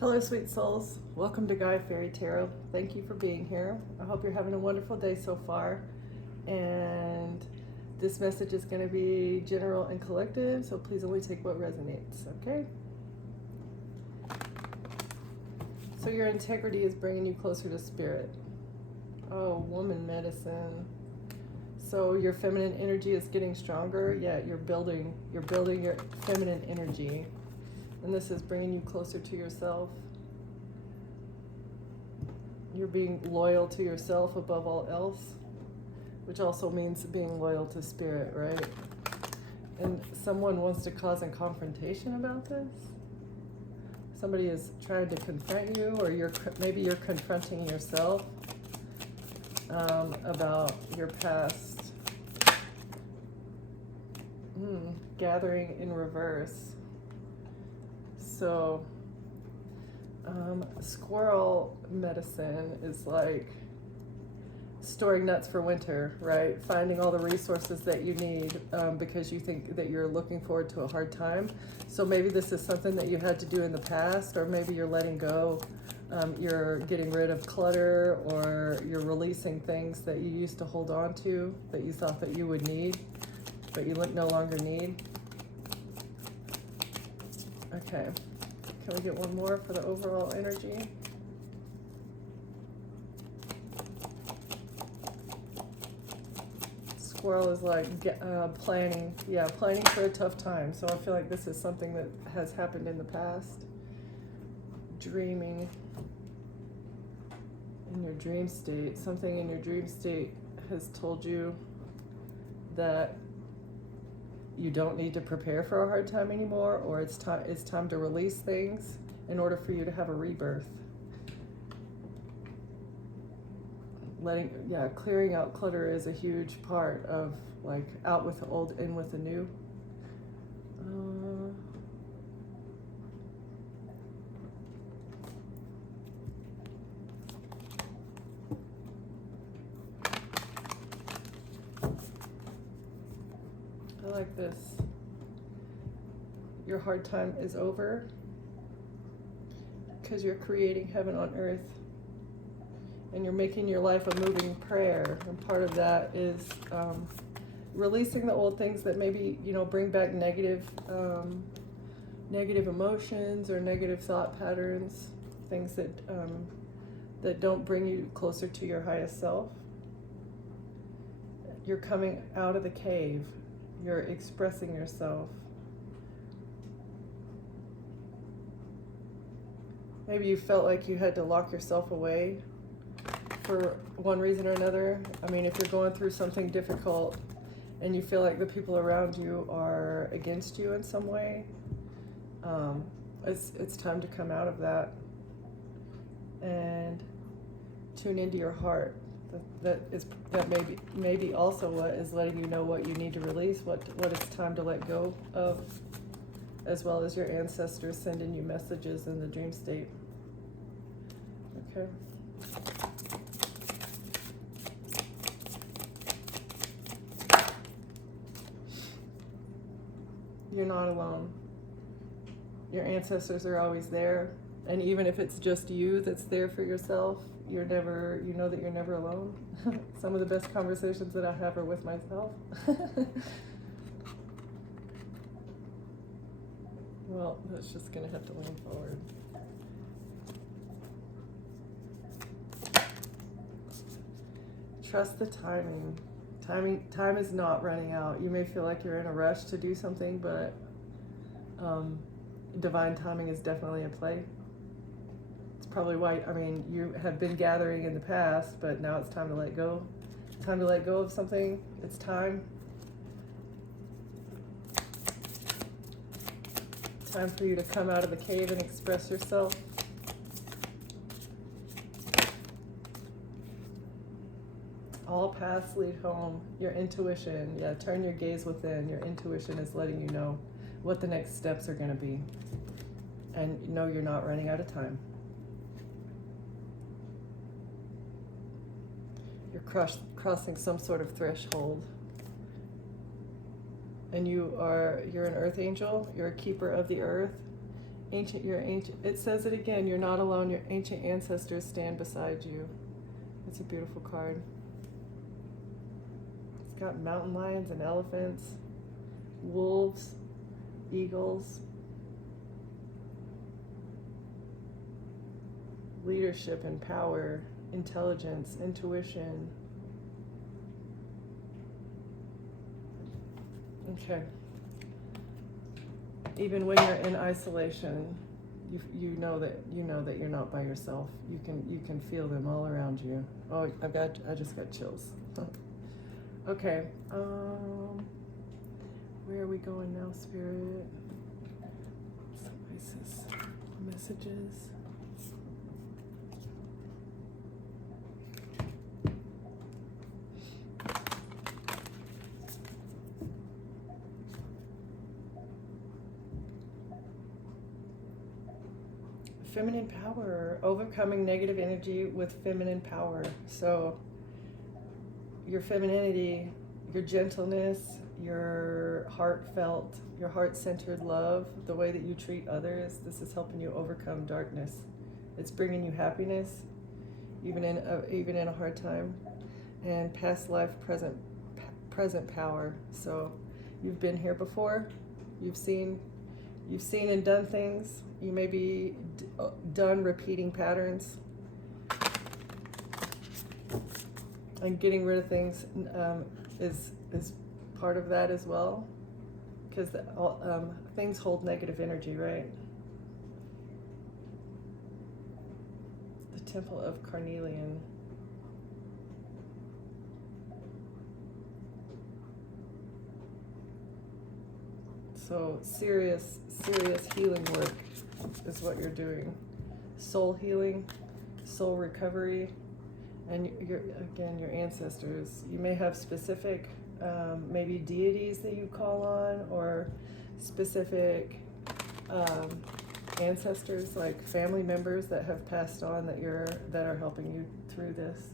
Hello, sweet souls. Welcome to Guy Fairy Tarot. Thank you for being here. I hope you're having a wonderful day so far. And this message is going to be general and collective, so please only take what resonates, okay? So your integrity is bringing you closer to spirit. Oh, woman medicine. So your feminine energy is getting stronger. Yeah, you're building your feminine energy. And this is bringing you closer to yourself. You're being loyal to yourself above all else, which also means being loyal to spirit, right? And someone wants to cause a confrontation about this. Somebody is trying to confront you, or maybe you're confronting yourself about your past. Gathering in reverse. So, squirrel medicine is like storing nuts for winter, right? Finding all the resources that you need because you think that you're looking forward to a hard time. So maybe this is something that you had to do in the past, or maybe you're letting go. You're getting rid of clutter, or you're releasing things that you used to hold on to that you thought that you would need, but you no longer need. Okay. Can we get one more for the overall energy? Squirrel is like planning for a tough time. So I feel like this is something that has happened in the past. Dreaming in your dream state. Something in your dream state has told you that you don't need to prepare for a hard time anymore, or it's time to release things in order for you to have a rebirth. Clearing out clutter is a huge part of like out with the old, in with the new. I like this. Your hard time is over because you're creating heaven on earth, and you're making your life a moving prayer. And part of that is releasing the old things that maybe bring back negative emotions or negative thought patterns, things that don't bring you closer to your highest self. You're coming out of the cave. You're expressing yourself. Maybe you felt like you had to lock yourself away for one reason or another. I mean, if you're going through something difficult and you feel like the people around you are against you in some way, it's time to come out of that and tune into your heart. That may be also what is letting you know what you need to release, what it's time to let go of, as well as your ancestors sending you messages in the dream state. Okay. You're not alone. Your ancestors are always there, and even if it's just you that's there for yourself, you know that you're never alone. Some of the best conversations that I have are with myself. Well, that's just gonna have to lean forward. Trust the timing. Time is not running out. You may feel like you're in a rush to do something, but divine timing is definitely at play. It's probably why, you have been gathering in the past, but now it's time to let go. It's time to let go of something. It's time. Time for you to come out of the cave and express yourself. All paths lead home. Your intuition, turn your gaze within. Your intuition is letting you know what the next steps are going to be. And you know you're not running out of time. You're crossing some sort of threshold. And you're an earth angel. You're a keeper of the earth. It says it again, you're not alone, your ancient ancestors stand beside you. It's a beautiful card. It's got mountain lions and elephants, wolves, eagles, leadership and power, intelligence, intuition. Okay. Even when you're in isolation, you know that you're not by yourself. You can feel them all around you. Oh, I just got chills. Okay. Where are we going now, Spirit? Some Isis messages. Feminine power, overcoming negative energy with feminine power. So your femininity, your gentleness, your heartfelt, your heart-centered love, the way that you treat others, this is helping you overcome darkness. It's bringing you happiness, even in a hard time, and past life, present power. So you've been here before, you've seen and done things. You may be done repeating patterns, and getting rid of things is part of that as well, because things hold negative energy, right? The Temple of Carnelian. So serious healing work is what you're doing. Soul healing, soul recovery, and your ancestors. You may have specific maybe deities that you call on, or specific ancestors, like family members that have passed on that are helping you through this.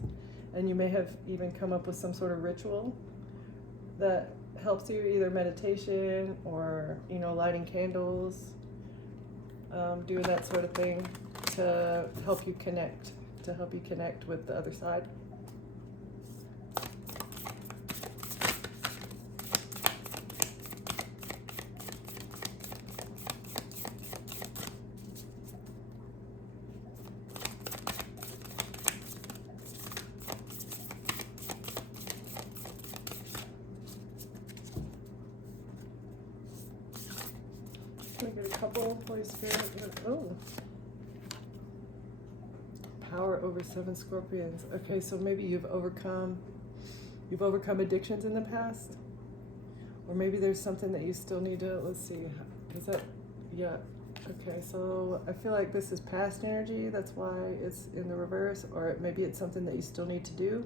And you may have even come up with some sort of ritual that helps you, either meditation or lighting candles, doing that sort of thing to help you connect with the other side. Can I get a couple, Holy Spirit? Oh. Power over 7 scorpions. Okay, so maybe you've overcome addictions in the past, or maybe there's something that you still need to. Let's see. Is that? Yeah. Okay, so I feel like this is past energy. That's why it's in the reverse, or maybe it's something that you still need to do.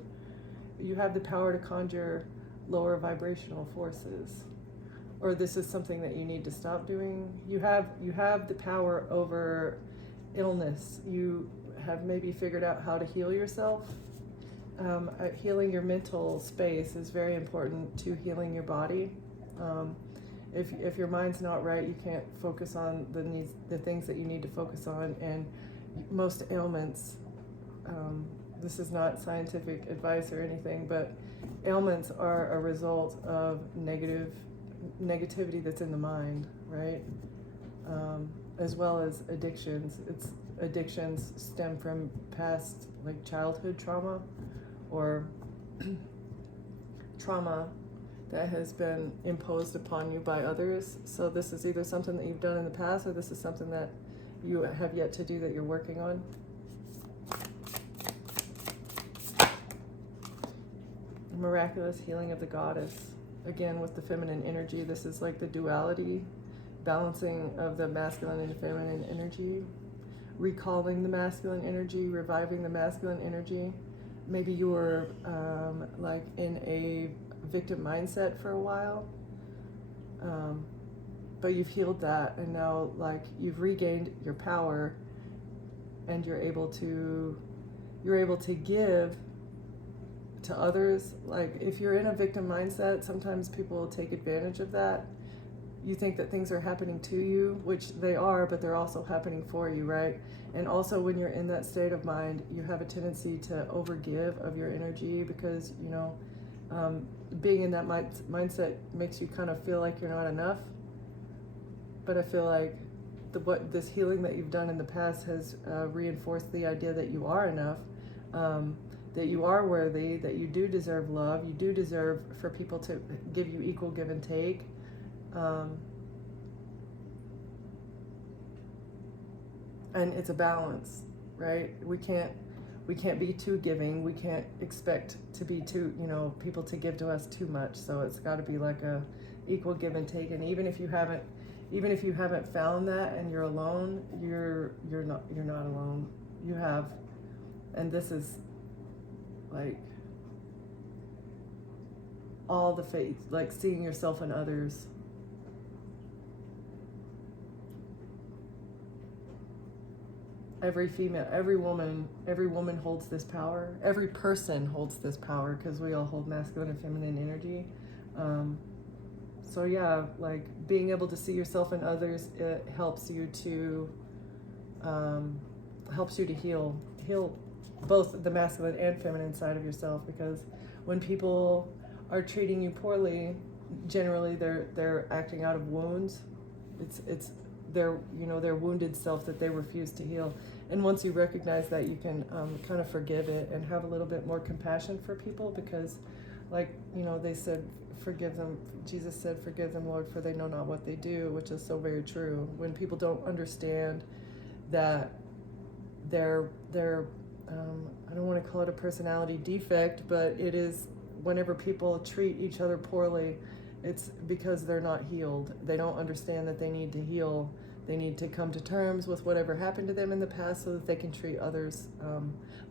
You have the power to conjure lower vibrational forces, or this is something that you need to stop doing. You have the power over illness. You have maybe figured out how to heal yourself. Healing your mental space is very important to healing your body. If your mind's not right, you can't focus on the things that you need to focus on. And most ailments, this is not scientific advice or anything, but ailments are a result of negativity that's in the mind, right? As well as addictions. Addictions stem from past, like, childhood trauma, or trauma that has been imposed upon you by others. So this is either something that you've done in the past, or this is something that you have yet to do that you're working on. Miraculous healing of the goddess. Again, with the feminine energy, this is like the duality, balancing of the masculine and feminine energy, recalling the masculine energy, reviving the masculine energy. Maybe you were like in a victim mindset for a while, but you've healed that, and now, like, you've regained your power, and you're able to give to others. Like, if you're in a victim mindset, sometimes people take advantage of that. you think that things are happening to you, which they are, but they're also happening for you, right? And also when you're in that state of mind, you have a tendency to overgive of your energy because, you know, being in that mindset makes you kind of feel like you're not enough. But I feel like what this healing that you've done in the past has reinforced the idea that you are enough, that you are worthy, that you do deserve love, you do deserve for people to give you equal give and take. And it's a balance, right? We can't be too giving. We can't expect to be too, you know, people to give to us too much. So it's got to be like a equal give and take. And even if you haven't found that and you're alone, you're not alone. You have, and this is like all the faith, like seeing yourself in others. Every woman holds this power. Every person holds this power because we all hold masculine and feminine energy. So yeah, like being able to see yourself in others, it helps you to heal both the masculine and feminine side of yourself. Because when people are treating you poorly, generally they're acting out of wounds. It's their wounded self that they refuse to heal. And once you recognize that, you can kind of forgive it and have a little bit more compassion for people, because like, you know, they said, forgive them. Jesus said, forgive them, Lord, for they know not what they do, which is so very true. When people don't understand that they're I don't want to call it a personality defect, but it is, whenever people treat each other poorly, it's because they're not healed. They don't understand that they need to heal. They need to come to terms with whatever happened to them in the past so that they can treat others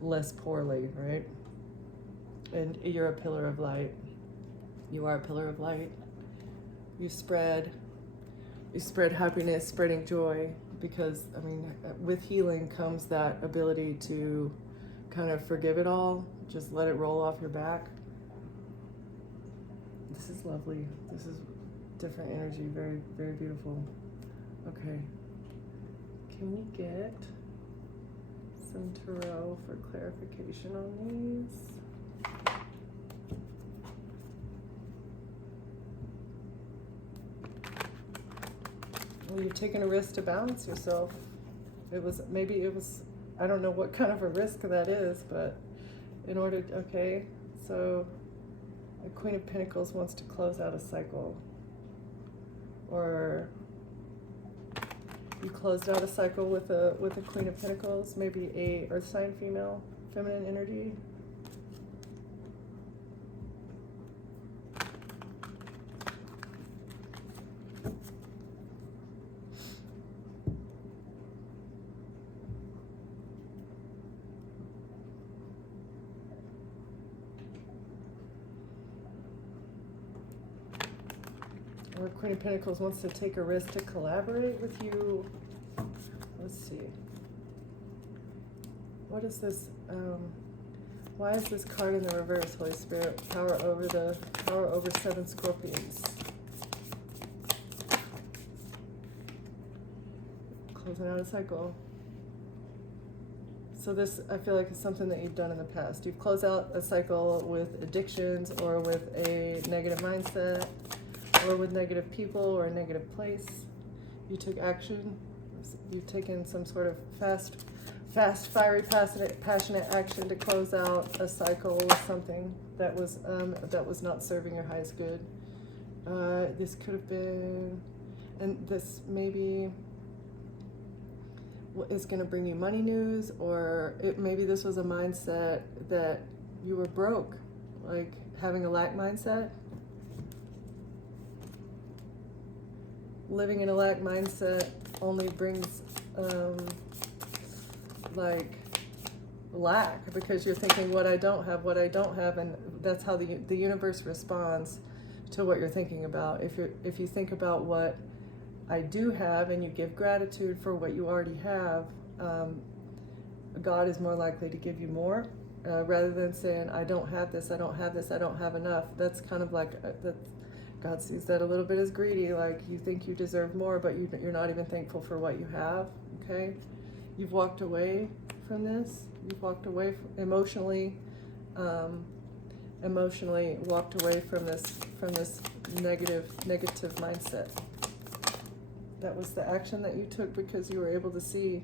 less poorly, right? And you're a pillar of light. You are a pillar of light. You spread happiness, spreading joy, because, I mean, with healing comes that ability to kind of forgive it all, just let it roll off your back. This is lovely. This is different energy, very, very beautiful. Okay. Can we get some tarot for clarification on these? Well, you've taken a risk to balance yourself. Maybe it was, I don't know what kind of a risk that is, but okay, so the Queen of Pentacles wants to close out a cycle. Or you closed out a cycle with a Queen of Pentacles, maybe a earth sign female, feminine energy. Or Queen of Pentacles wants to take a risk to collaborate with you. Let's see. What is this? Why is this card in the reverse, Holy Spirit? Power over 7 scorpions. Closing out a cycle. So this, I feel like, is something that you've done in the past. You've closed out a cycle with addictions, or with a negative mindset, or with negative people or a negative place. You took action. You've taken some sort of fast, fiery, passionate action to close out a cycle with something that was not serving your highest good. This could have been, and this maybe is going to bring you money news, or maybe this was a mindset that you were broke, like having a lack mindset. Living in a lack mindset only brings like lack, because you're thinking what I don't have, and that's how the universe responds to what you're thinking about. If you think about what I do have and you give gratitude for what you already have, God is more likely to give you more, rather than saying I don't have this, I don't have enough. That's kind of like God sees that a little bit as greedy, like you think you deserve more, but you're not even thankful for what you have. Okay, you've walked away from this. You've walked away from, emotionally walked away from this negative mindset. That was the action that you took because you were able to see.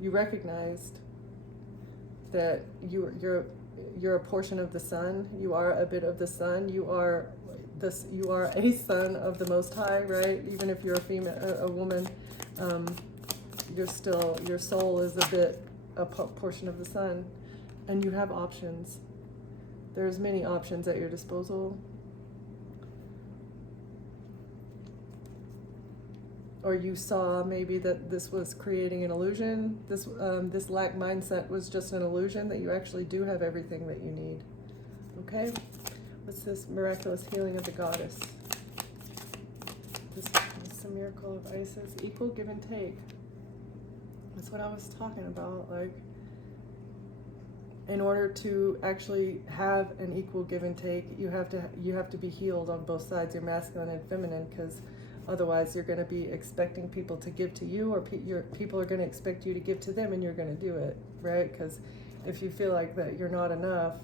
You recognized that you're a portion of the sun. You are a bit of the sun. You are a son of the Most High, right? Even if you're a woman, your soul is a portion of the sun, and you have options. There's many options at your disposal. Or you saw maybe that this was creating an illusion. This lack mindset was just an illusion, that you actually do have everything that you need. Okay? What's this miraculous healing of the goddess? This is the miracle of Isis. Equal give and take. That's what I was talking about. Like, in order to actually have an equal give and take, you have to be healed on both sides, your masculine and feminine, because otherwise you're going to be expecting people to give to you, or people are going to expect you to give to them, and you're going to do it, right? Because if you feel like that you're not enough,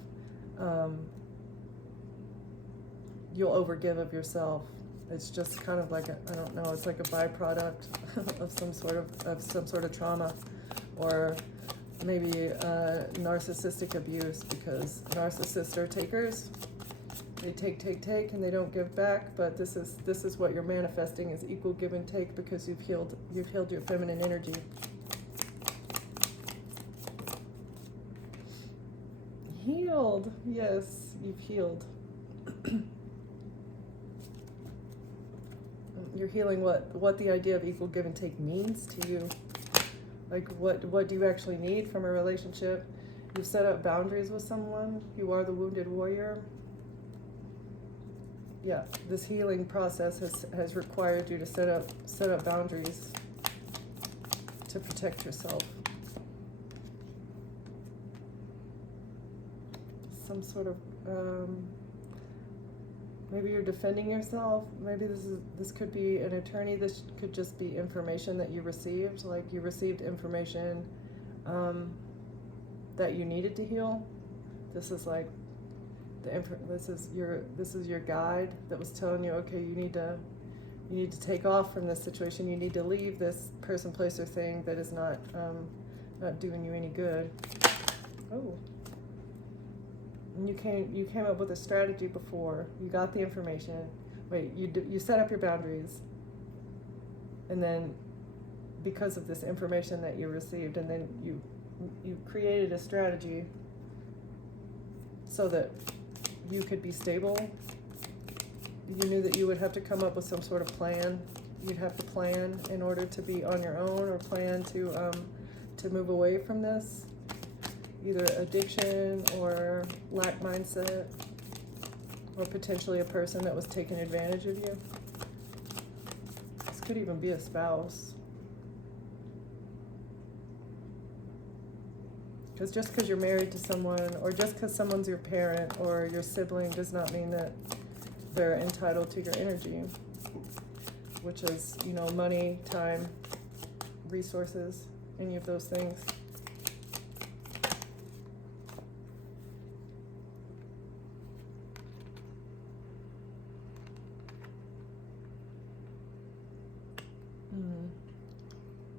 you'll overgive of yourself. It's just kind of like I don't know, it's like a byproduct of some sort of trauma, or maybe narcissistic abuse, because narcissists are takers. They take, and they don't give back. But this is what you're manifesting, is equal give and take, because you've healed your feminine energy. Healed, yes, you've healed. You're healing what the idea of equal give and take means to you. Like, what do you actually need from a relationship? You've set up boundaries with someone. You are the wounded warrior. Yeah, this healing process has required you to set up boundaries to protect yourself. Some sort of maybe you're defending yourself. Maybe this could be an attorney. This could just be information that you received. Like, you received information that you needed to heal. This is like this is your guide that was telling you, okay, you need to take off from this situation. You need to leave this person, place, or thing that is not doing you any good. Oh. And you came up with a strategy before. You got the information. Wait, you set up your boundaries, and then because of this information that you received, and then you created a strategy so that you could be stable. You knew that you would have to come up with some sort of plan. You'd have to plan in order to be on your own, or plan to move away from this, either addiction or lack mindset, or potentially a person that was taking advantage of you. This could even be a spouse. Because just because you're married to someone, or just because someone's your parent or your sibling, does not mean that they're entitled to your energy, which is, money, time, resources, any of those things.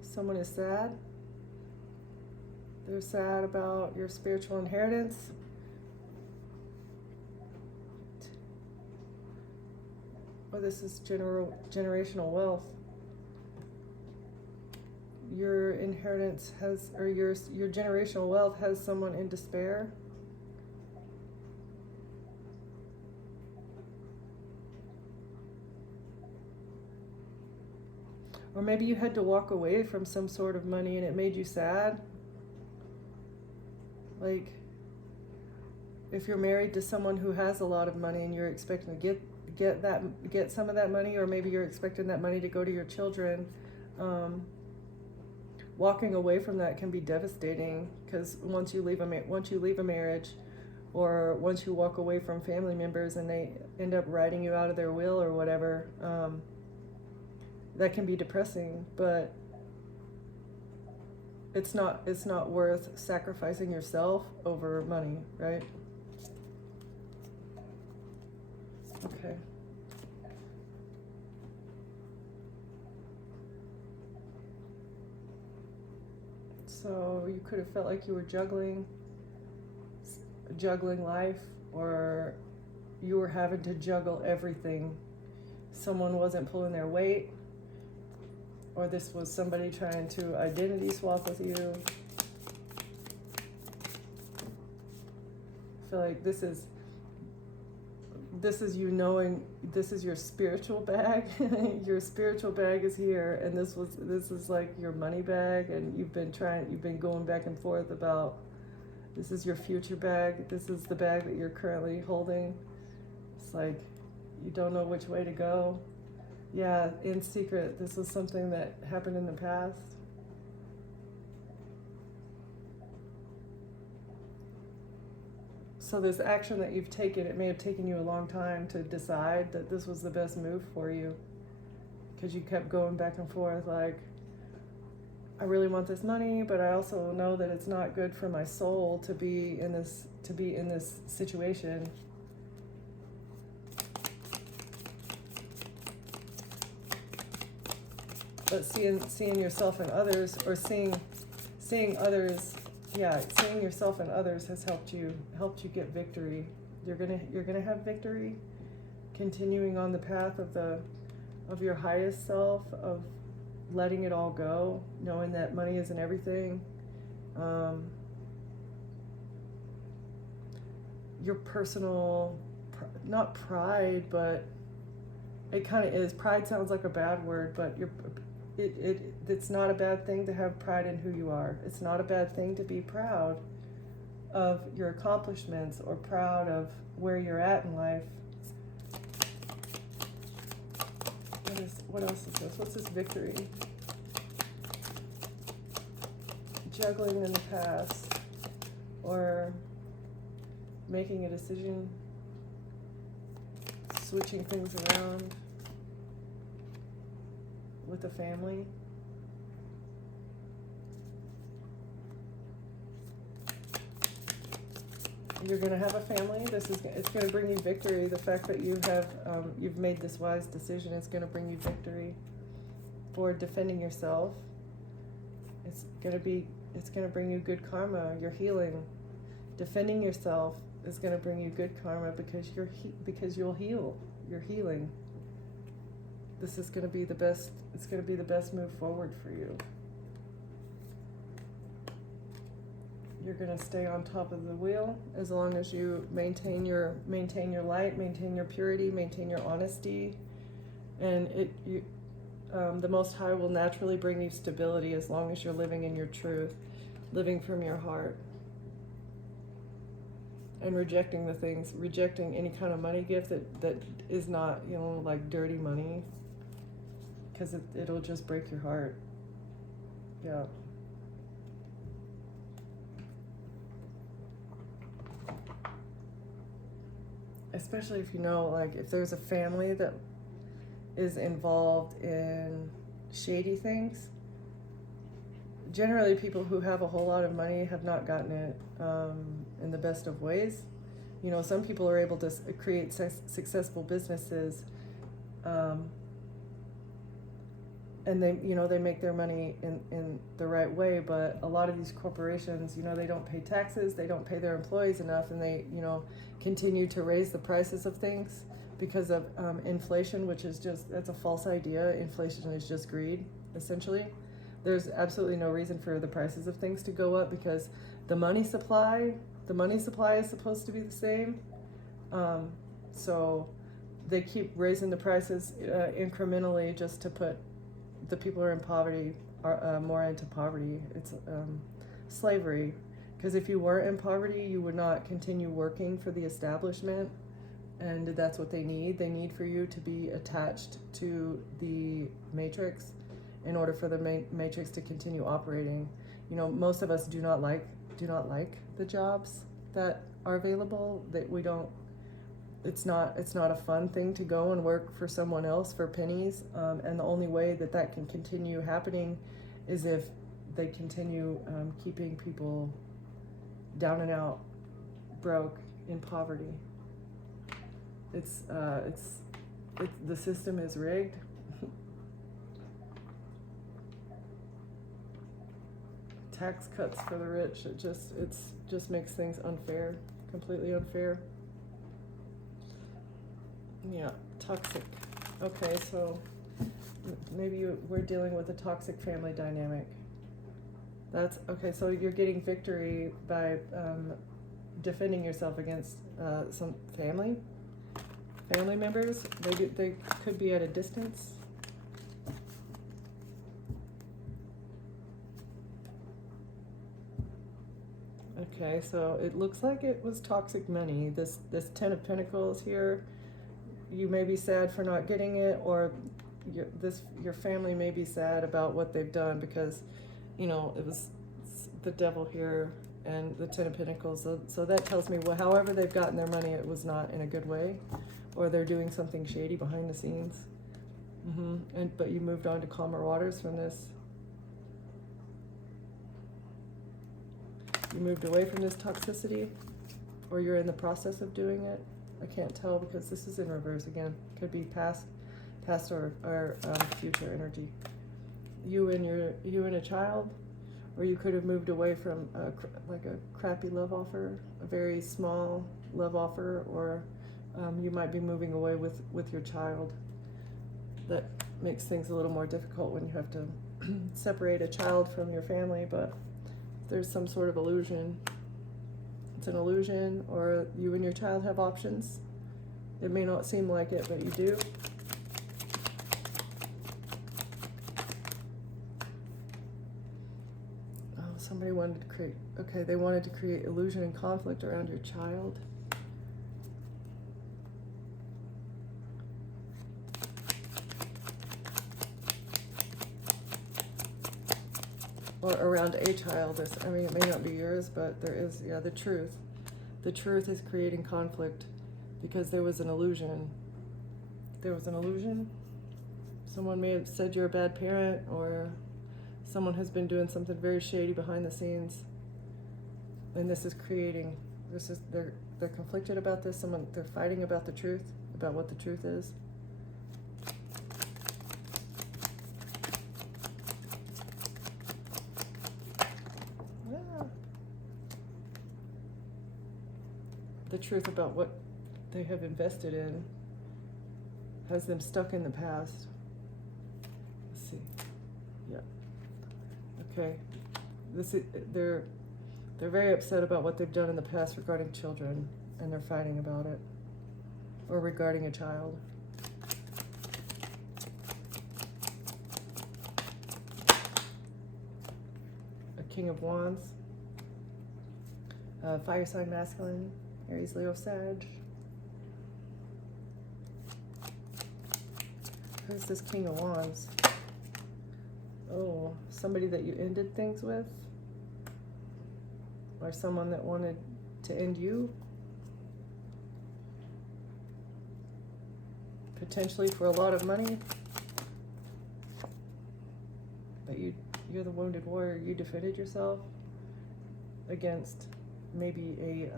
Someone is sad. They're sad about your spiritual inheritance. Or this is generational wealth. Your inheritance your generational wealth has someone in despair. Or maybe you had to walk away from some sort of money and it made you sad. Like, if you're married to someone who has a lot of money and you're expecting to get some of that money, or maybe you're expecting that money to go to your children, walking away from that can be devastating, because once you leave a marriage, or once you walk away from family members and they end up writing you out of their will or whatever, that can be depressing, but it's not worth sacrificing yourself over money, right? Okay. So you could have felt like you were juggling life, or you were having to juggle everything. Someone wasn't pulling their weight, or this was somebody trying to identity swap with you. I feel like this is you knowing this is your spiritual bag. Your spiritual bag is here, and this is like your money bag, and you've been going back and forth about this is your future bag. This is the bag that you're currently holding. It's like you don't know which way to go. Yeah, in secret, this was something that happened in the past. So this action that you've taken, it may have taken you a long time to decide that this was the best move for you, because you kept going back and forth like, I really want this money, but I also know that it's not good for my soul to be in this situation. But seeing yourself and others, or seeing others, seeing yourself and others has helped you get victory. You're gonna have victory, continuing on the path of your highest self, of letting it all go, knowing that money isn't everything. Your personal, not pride, but it kind of is. Pride sounds like a bad word, but it's not a bad thing to have pride in who you are. It's not a bad thing to be proud of your accomplishments or proud of where you're at in life. What else is this? What's this victory? Juggling in the past, or making a decision, switching things around with a family. You're going to have a family. It's going to bring you victory. The fact that you've made this wise decision is going to bring you victory for defending yourself. It's going to bring you good karma. You're healing. Defending yourself is going to bring you good karma because you'll heal. You're healing. This is going to be the best. It's going to be the best move forward for you. You're going to stay on top of the wheel as long as you maintain your light, maintain your purity, maintain your honesty, and the Most High will naturally bring you stability as long as you're living in your truth, living from your heart, and rejecting any kind of money gift that is not, like dirty money, because it'll just break your heart. Yeah. Especially if if there's a family that is involved in shady things. Generally, people who have a whole lot of money have not gotten it in the best of ways. Some people are able to create successful businesses, and they make their money in the right way. But a lot of these corporations, they don't pay taxes, they don't pay their employees enough, and they continue to raise the prices of things because of inflation, which is that's a false idea. Inflation is just greed, essentially. There's absolutely no reason for the prices of things to go up, because the money supply is supposed to be the same. So they keep raising the prices incrementally just to put the people who are in poverty more into poverty. It's slavery, because if you weren't in poverty, you would not continue working for the establishment, and that's what they need. They need for you to be attached to the matrix in order for the matrix to continue operating. Most of us do not like the jobs that are available, that we don't, it's not a fun thing to go and work for someone else for pennies, and the only way that that can continue happening is if they continue keeping people down and out, broke, in poverty. It's the system is rigged. Tax cuts for the rich. It just makes things unfair, completely unfair. Yeah, toxic. Okay, so maybe we're dealing with a toxic family dynamic. That's okay. So you're getting victory by defending yourself against some family members. They could be at a distance. Okay, so it looks like it was toxic money. This Ten of Pentacles here, you may be sad for not getting it, or your family may be sad about what they've done, because, you know, it was the devil here and the Ten of Pentacles. So that tells me, well, however they've gotten their money, it was not in a good way, or they're doing something shady behind the scenes. But you moved on to calmer waters from this. You moved away from this toxicity, or you're in the process of doing it. I can't tell because this is in reverse again. Could be past or future energy. You and a child, or you could have moved away from like a crappy love offer, a very small love offer, or you might be moving away with your child. That makes things a little more difficult when you have to separate a child from your family, but there's some sort of illusion. It's an illusion, or you and your child have options. It may not seem like it, but you do. Oh, somebody wanted to create, okay, they wanted to create illusion and conflict around your child. Or around a child. I mean, it may not be yours, but there is, yeah, the truth. The truth is creating conflict because there was an illusion. There was an illusion. Someone may have said you're a bad parent, or someone has been doing something very shady behind the scenes. And this is creating, they're conflicted about this. They're fighting about the truth, about what the truth is. The truth about what they have invested in has them stuck in the past. Let's see. Yeah. Okay. They're very upset about what they've done in the past regarding children, and they're fighting about it, or regarding a child. A King of Wands. Fire sign masculine. Aries, Leo, Sag. Who's this King of Wands? Oh, somebody that you ended things with? Or someone that wanted to end you? Potentially for a lot of money? But you're the wounded warrior. You defended yourself against maybe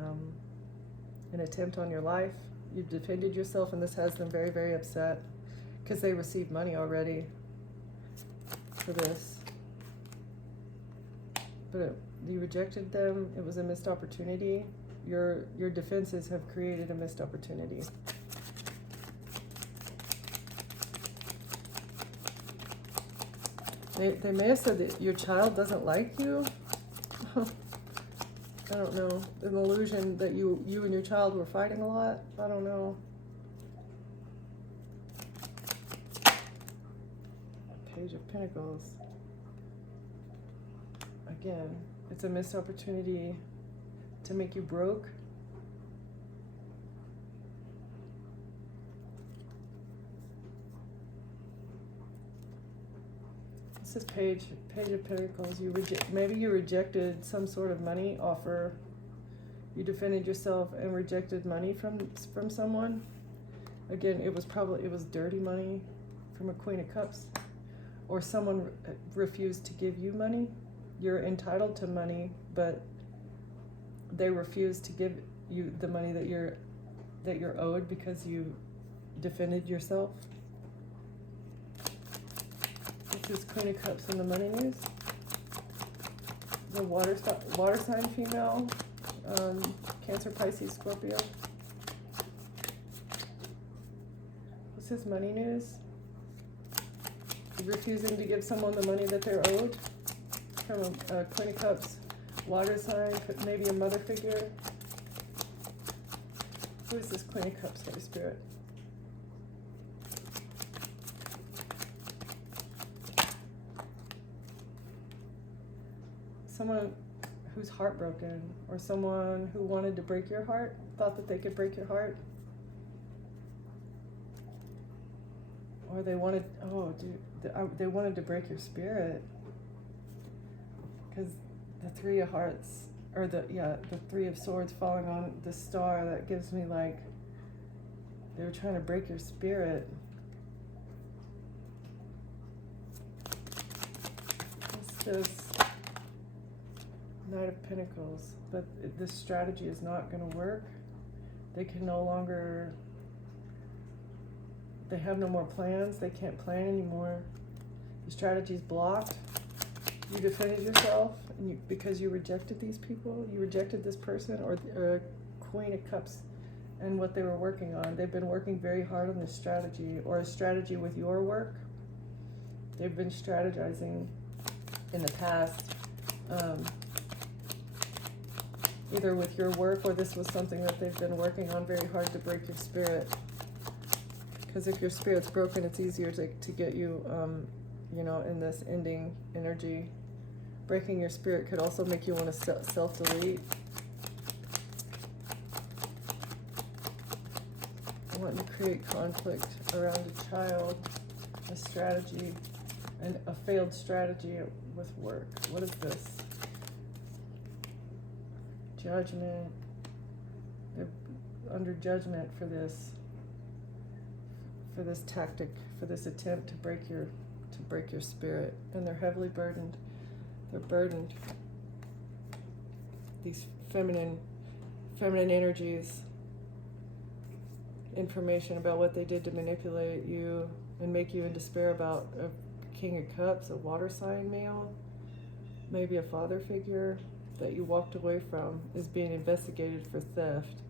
an attempt on your life. You defended yourself, and this has them very, very upset because they received money already for this. But you rejected them. It was a missed opportunity. Your defenses have created a missed opportunity. They may have said that your child doesn't like you. I don't know. An illusion that you and your child were fighting a lot. I don't know. Page of Pentacles. Again, it's a missed opportunity to make you broke. This is Page of Pentacles. Maybe you rejected some sort of money offer You defended yourself and rejected money from someone. Again, it was dirty money from a Queen of Cups, or someone refused to give you money. You're entitled to money, but they refused to give you the money that you're owed because you defended yourself. This is Queen of Cups in the money news. The water sign female, Cancer, Pisces, Scorpio. What's his money news? Refusing to give someone the money that they're owed. From a Queen of Cups, water sign, maybe a mother figure. Who is this Queen of Cups, Holy Spirit? Someone who's heartbroken, or someone who wanted to break your heart, thought that they could break your heart. Or they wanted, they wanted to break your spirit. Because the Three of Hearts, or the Three of Swords falling on the star, that gives me like, they were trying to break your spirit. It's just Knight of Pentacles, but this strategy is not going to work. They can no longer, they have no more plans. They can't plan anymore. The strategy's blocked. You defended yourself, and because you rejected these people, you rejected this person, or Queen of Cups, and what they were working on. They've been working very hard on this strategy, or a strategy with your work. They've been strategizing in the past, either with your work, or this was something that they've been working on very hard to break your spirit. Because if your spirit's broken, it's easier to get you, in this ending energy. Breaking your spirit could also make you want to self-delete. Wanting to create conflict around a child, a strategy, and a failed strategy with work. What is this? Judgment. They're under judgment for this tactic, for this attempt to break your spirit, and they're heavily burdened. They're burdened. These feminine energies, information about what they did to manipulate you and make you in despair about a King of Cups, a water sign male, maybe a father figure that you walked away from, is being investigated for theft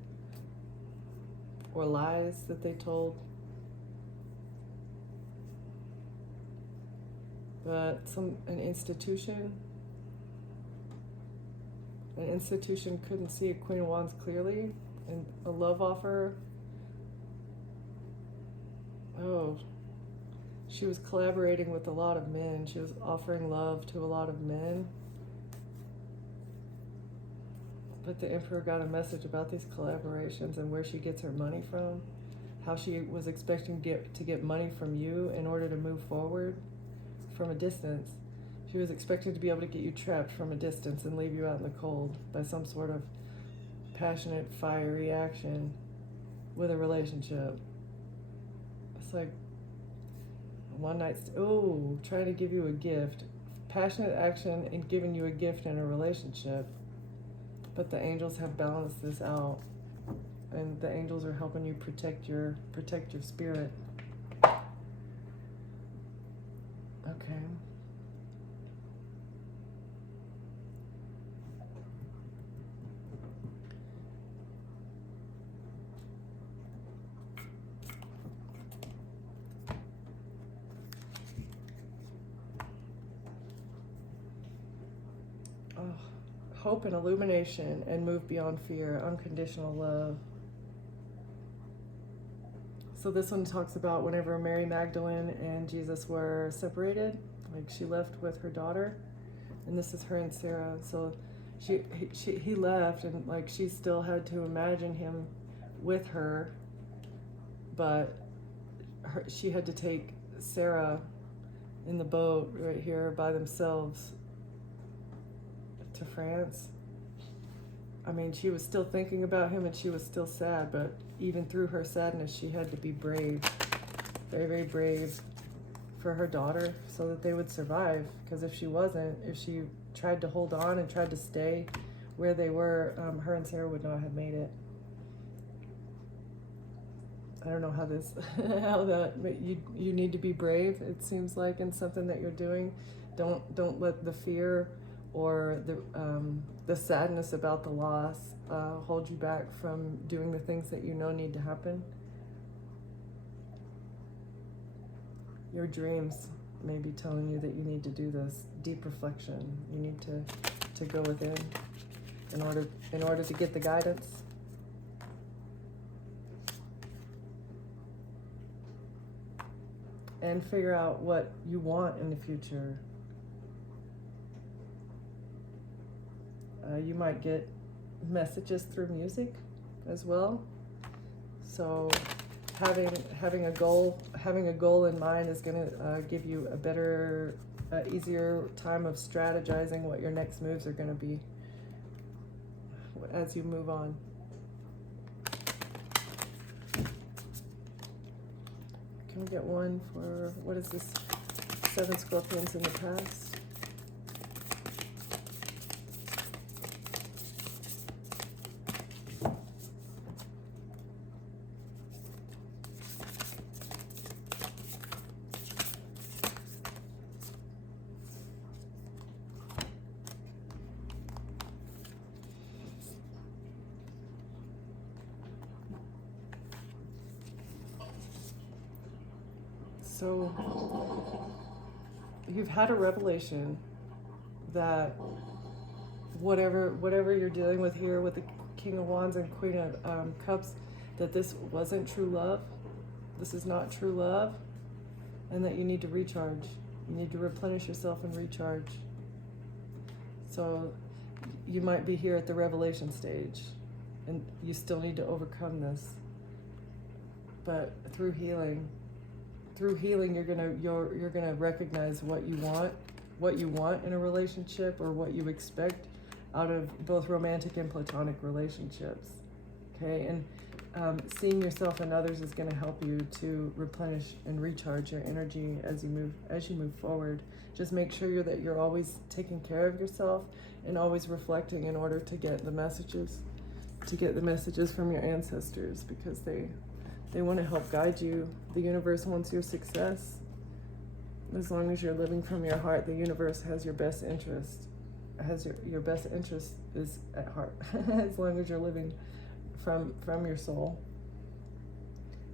or lies that they told. But an institution couldn't see a Queen of Wands clearly, and a love offer. Oh, she was collaborating with a lot of men. She was offering love to a lot of men. But the Emperor got a message about these collaborations and where she gets her money from, how she was expecting to get money from you in order to move forward from a distance. She was expecting to be able to get you trapped from a distance and leave you out in the cold by some sort of passionate, fiery action with a relationship. It's like one night, trying to give you a gift. Passionate action and giving you a gift in a relationship. But the angels have balanced this out, and the angels are helping you protect your spirit. Okay. Hope and illumination, and move beyond fear, unconditional love. So this one talks about whenever Mary Magdalene and Jesus were separated, like she left with her daughter, and this is her and Sarah. So he left, and like she still had to imagine him with her, but she had to take Sarah in the boat right here by themselves to France. I mean, she was still thinking about him and she was still sad, but even through her sadness, she had to be brave, very, very brave for her daughter so that they would survive. Because if she wasn't, if she tried to hold on and tried to stay where they were, her and Sarah would not have made it. I don't know how this, how that, but you need to be brave, it seems like, in something that you're doing. Don't let the fear or the sadness about the loss hold you back from doing the things that you know need to happen. Your dreams may be telling you that you need to do this deep reflection. You need to go within in order to get the guidance. And figure out what you want in the future. You might get messages through music as well. So having a goal in mind is going to give you a better, easier time of strategizing what your next moves are going to be as you move on. Can we get one for, what is this? 7 scorpions in the past. So you've had a revelation that whatever you're dealing with here with the King of Wands and Queen of Cups, that this wasn't true love. This is not true love, and that you need to recharge. You need to replenish yourself and recharge. So you might be here at the revelation stage, and you still need to overcome this. But through healing, you're gonna recognize what you want in a relationship, or what you expect out of both romantic and platonic relationships. Okay, and seeing yourself in others is going to help you to replenish and recharge your energy as you move forward. Just make sure that you're always taking care of yourself and always reflecting in order to get the messages from your ancestors, because they want to help guide you. The universe wants your success. As long as you're living from your heart, the universe has your best interest. Your best interest is at heart. As long as you're living from your soul,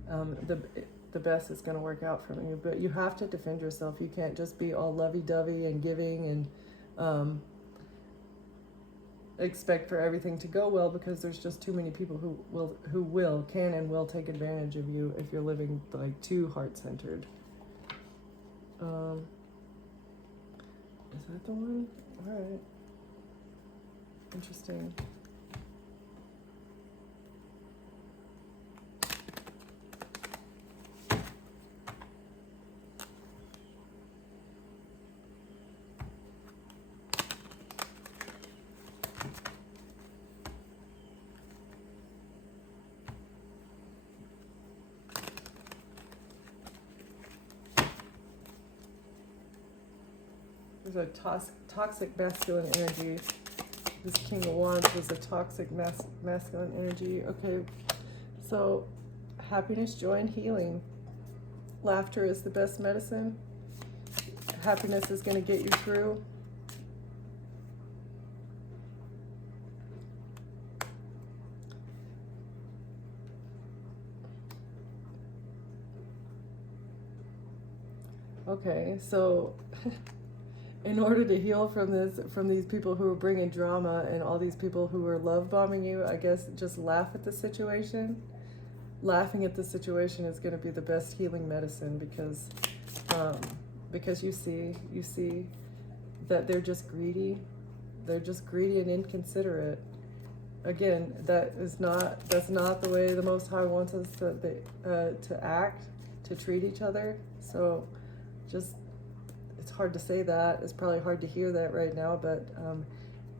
the best is going to work out for you. But you have to defend yourself. You can't just be all lovey-dovey and giving and expect for everything to go well, because there's just too many people who can and will take advantage of you if you're living like too heart-centered. Is that the one? All right. Interesting. There's a toxic masculine energy. This King of Wands was a toxic masculine energy. Okay, so happiness, joy, and healing. Laughter is the best medicine. Happiness is going to get you through. Okay, so in order to heal from these people who are bringing drama and all these people who are love bombing you, I guess just laugh at the situation. Laughing at the situation is going to be the best healing medicine, because you see that they're just greedy. They're just greedy and inconsiderate. Again, that's not the way the Most High wants us to act, to treat each other. So just, it's hard to say that. It's probably hard to hear that right now, but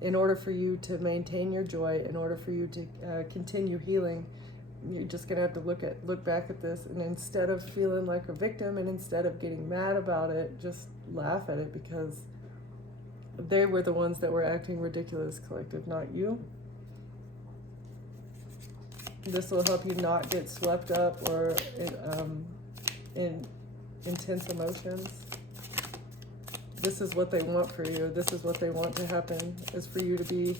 in order for you to maintain your joy, in order for you to continue healing, you're just gonna have to look back at this, and instead of feeling like a victim and instead of getting mad about it, just laugh at it, because they were the ones that were acting ridiculous, collective, not you. This will help you not get swept up or in intense emotions. This is what they want for you. This is what they want to happen, is for you to be,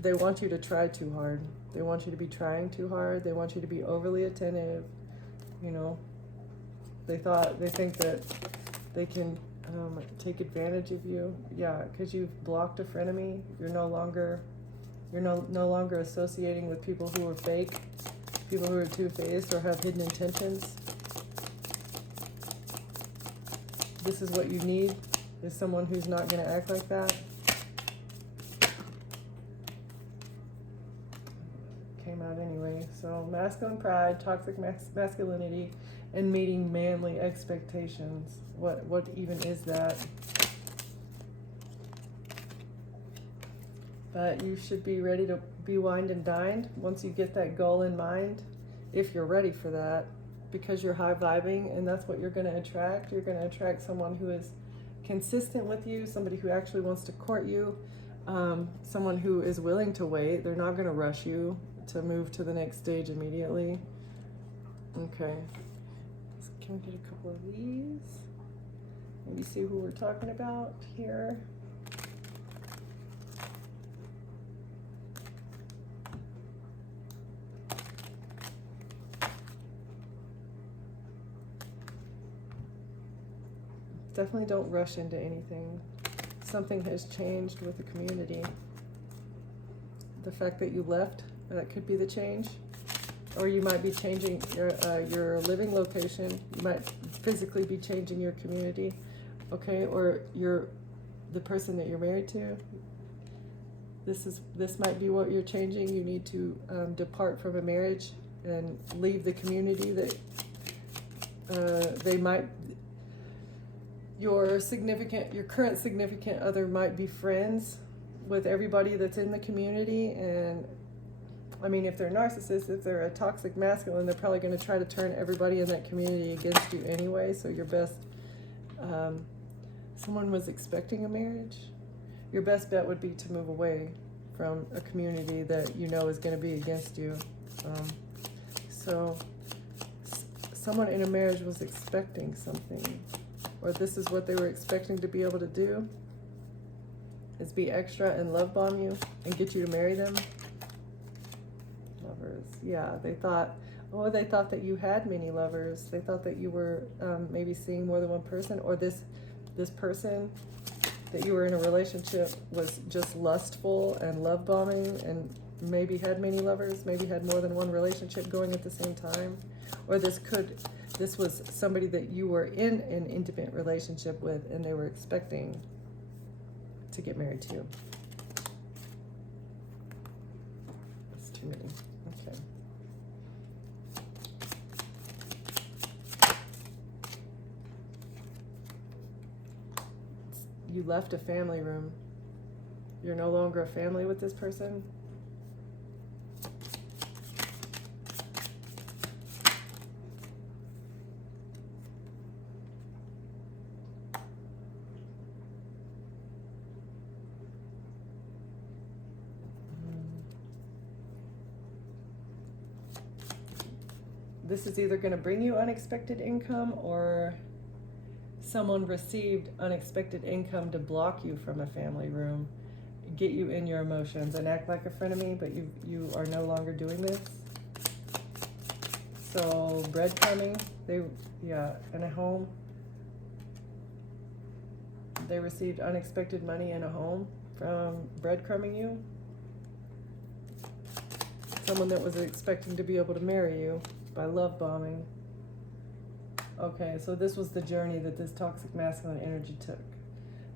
they want you to try too hard. They want you to be trying too hard. They want you to be overly attentive. You know, they think that they can take advantage of you. Yeah, because you've blocked a frenemy. You're no longer associating with people who are fake, people who are two-faced or have hidden intentions. This is what you need, is someone who's not going to act like that. Came out anyway. So masculine pride, toxic masculinity, and meeting manly expectations. What even is that? But you should be ready to be wined and dined once you get that goal in mind, if you're ready for that, because you're high vibing, and that's what you're going to attract. You're going to attract someone who is consistent with you, somebody who actually wants to court you, someone who is willing to wait. They're not going to rush you to move to the next stage immediately. Okay. So can we get a couple of these? Maybe see who we're talking about here. Definitely don't rush into anything. Something has changed with the community. The fact that you left, that could be the change. Or you might be changing your living location. You might physically be changing your community, okay? Or the person that you're married to. This might be what you're changing. You need to depart from a marriage and leave the community that they might. Your current significant other might be friends with everybody that's in the community, and I mean, if they're narcissists, if they're a toxic masculine, they're probably going to try to turn everybody in that community against you anyway. So your best, someone was expecting a marriage, your best bet would be to move away from a community that you know is going to be against you. So someone in a marriage was expecting something, or this is what they were expecting to be able to do, is be extra and love bomb you and get you to marry them. Lovers, yeah, they thought that you had many lovers. They thought that you were maybe seeing more than one person, or this person that you were in a relationship was just lustful and love bombing, and maybe had many lovers, maybe had more than one relationship going at the same time. Or this was somebody that you were in an intimate relationship with, and they were expecting to get married to you. That's too many. Okay. You left a family room. You're no longer a family with this person. This is either going to bring you unexpected income, or someone received unexpected income to block you from a family room, get you in your emotions and act like a frenemy, but you are no longer doing this. So breadcrumbing, in a home. They received unexpected money in a home from breadcrumbing you. Someone that was expecting to be able to marry you by love bombing. Okay, so this was the journey that this toxic masculine energy took.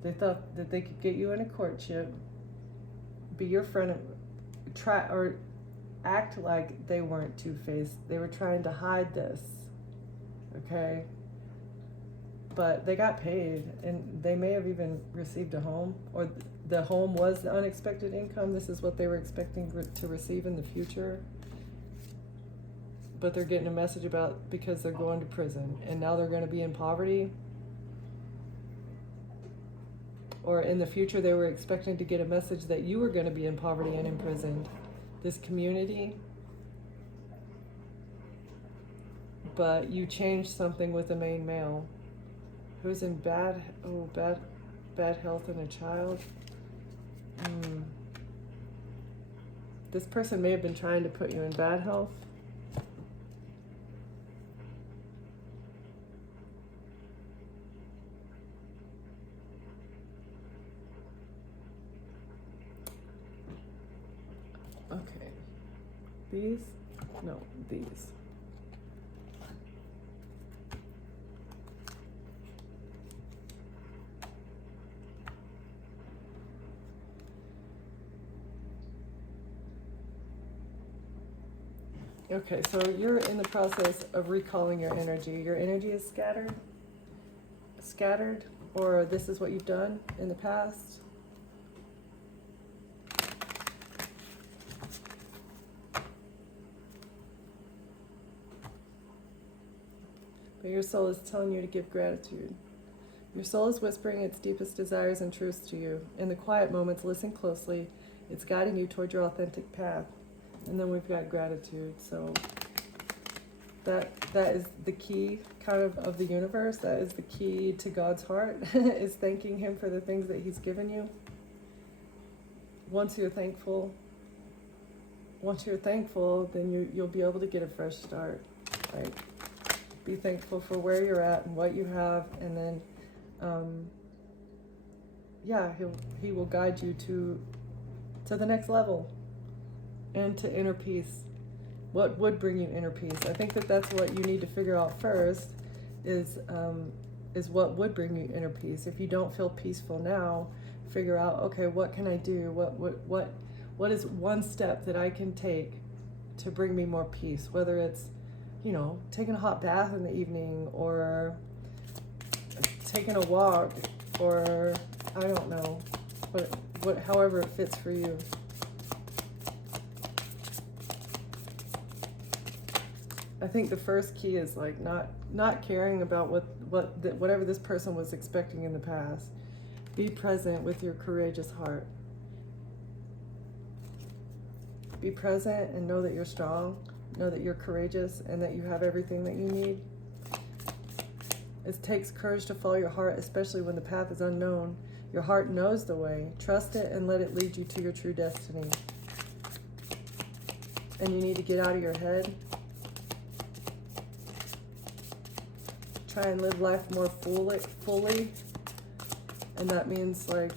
They thought that they could get you in a courtship, be your friend, try or act like they weren't two-faced. They were trying to hide this, okay? But they got paid, and they may have even received a home, or the home was the unexpected income. This is what they were expecting to receive in the future. But they're getting a message about because they're going to prison and now they're going to be in poverty. Or in the future, they were expecting to get a message that you were going to be in poverty and imprisoned. This community. But you changed something with the main male who's in bad health and a child. This person may have been trying to put you in bad health. Okay. These? No, these. Okay, so you're in the process of recalling your energy. Your energy is scattered, or this is what you've done in the past. But your soul is telling you to give gratitude. Your soul is whispering its deepest desires and truths to you. In the quiet moments, listen closely. It's guiding you toward your authentic path. And then we've got gratitude. So that is the key kind of the universe. That is the key to God's heart, is thanking him for the things that he's given you. Once you're thankful, then you'll be able to get a fresh start, right? Be thankful for where you're at and what you have, and then he will guide you to the next level and to inner peace. What would bring you inner peace? I think that's what you need to figure out first, is what would bring you inner peace. If you don't feel peaceful now, figure out, okay, what can I do? What is one step that I can take to bring me more peace? Whether it's, taking a hot bath in the evening, or taking a walk, or I don't know, however it fits for you. I think the first key is like not caring about whatever this person was expecting in the past. Be present with your courageous heart. Be present and know that you're strong, know that you're courageous, and that you have everything that you need. It takes courage to follow your heart, especially when the path is unknown. Your heart knows the way. Trust it and let it lead you to your true destiny. And you need to get out of your head. Try and live life more fully. And that means, like,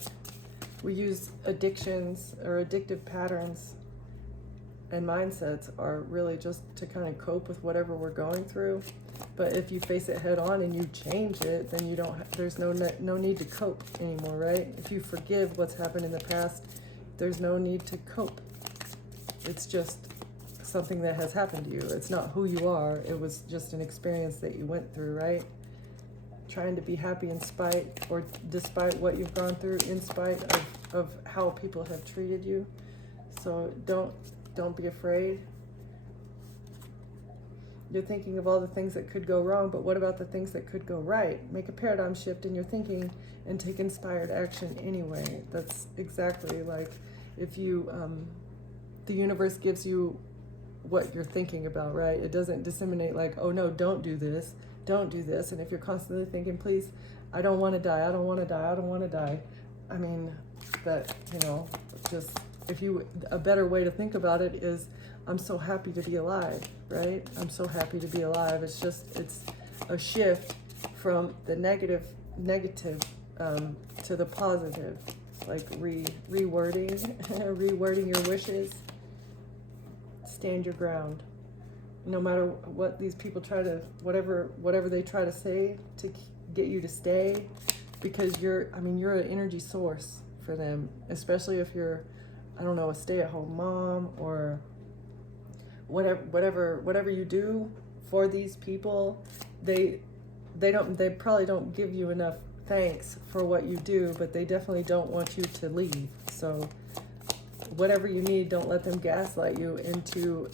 we use addictions or addictive patterns and mindsets are really just to kind of cope with whatever we're going through. But if you face it head on and you change it, then there's no need to cope anymore, right? If you forgive what's happened in the past, there's no need to cope. It's just something that has happened to you. It's not who you are. It was just an experience that you went through, right? Trying to be happy in spite or despite what you've gone through, in spite of how people have treated you. So don't be afraid. You're thinking of all the things that could go wrong, but what about the things that could go right? Make a paradigm shift in your thinking and take inspired action anyway. That's exactly like if you, the universe gives you what you're thinking about, right? It doesn't disseminate like, oh no, don't do this. And if you're constantly thinking, please, I don't want to die. I don't want to die. I mean, that, just, a better way to think about it is, I'm so happy to be alive, right? I'm so happy to be alive. It's a shift from the negative to the positive, like rewording your wishes. Stand your ground. No matter what these people whatever they try to say to get you to stay, because you're an energy source for them, especially if you're, I don't know, a stay-at-home mom or whatever you do for these people. They probably don't give you enough thanks for what you do, but they definitely don't want you to leave. So whatever you need, don't let them gaslight you into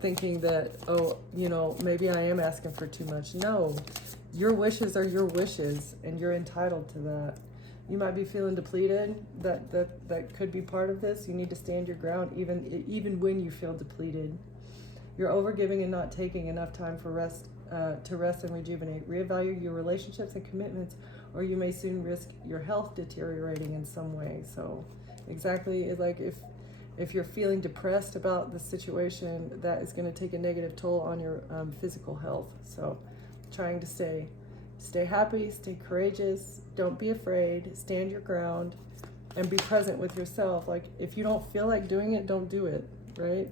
thinking that, oh, you know, maybe I am asking for too much. No, your wishes are your wishes, and you're entitled to that. You might be feeling depleted. That could be part of this. You need to stand your ground even when you feel depleted. You're overgiving and not taking enough time for rest to rest and rejuvenate. Reevaluate your relationships and commitments, or you may soon risk your health deteriorating in some way. So exactly, like if you're feeling depressed about the situation, that is going to take a negative toll on your physical health. So trying to stay happy, stay courageous, don't be afraid, stand your ground, and be present with yourself. Like, if you don't feel like doing it, don't do it, right?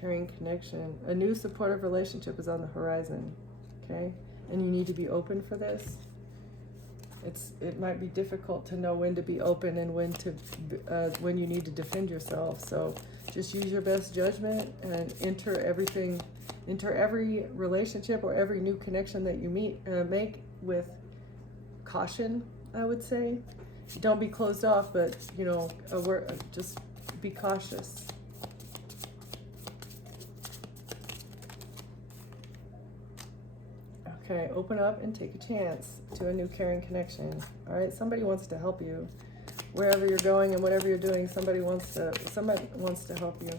Caring connection. A new supportive relationship is on the horizon, okay? And you need to be open for this. It might be difficult to know when to be open and when you need to defend yourself. So just use your best judgment and enter every relationship or every new connection that you make with caution, I would say. Don't be closed off, but just be cautious. Okay, open up and take a chance to a new caring connection. All right, somebody wants to help you. Wherever you're going and whatever you're doing, somebody wants to help you.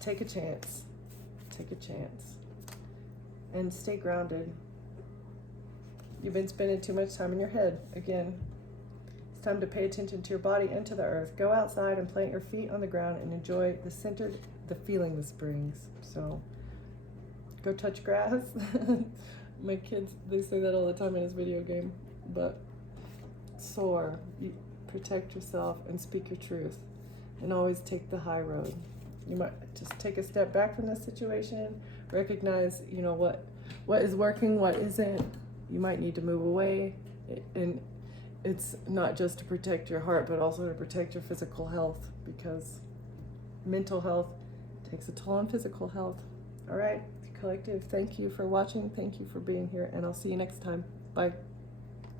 Take a chance. Take a chance. And stay grounded. You've been spending too much time in your head. Again, it's time to pay attention to your body and to the earth. Go outside and plant your feet on the ground and enjoy the feeling this brings. So go touch grass. My kids, they say that all the time in this video game. But soar, protect yourself, and speak your truth. And always take the high road. You might just take a step back from this situation, recognize, what is working, what isn't. You might need to move away. And it's not just to protect your heart, but also to protect your physical health, because mental health takes a toll on physical health. All right, collective, thank you for watching. Thank you for being here, and I'll see you next time. Bye.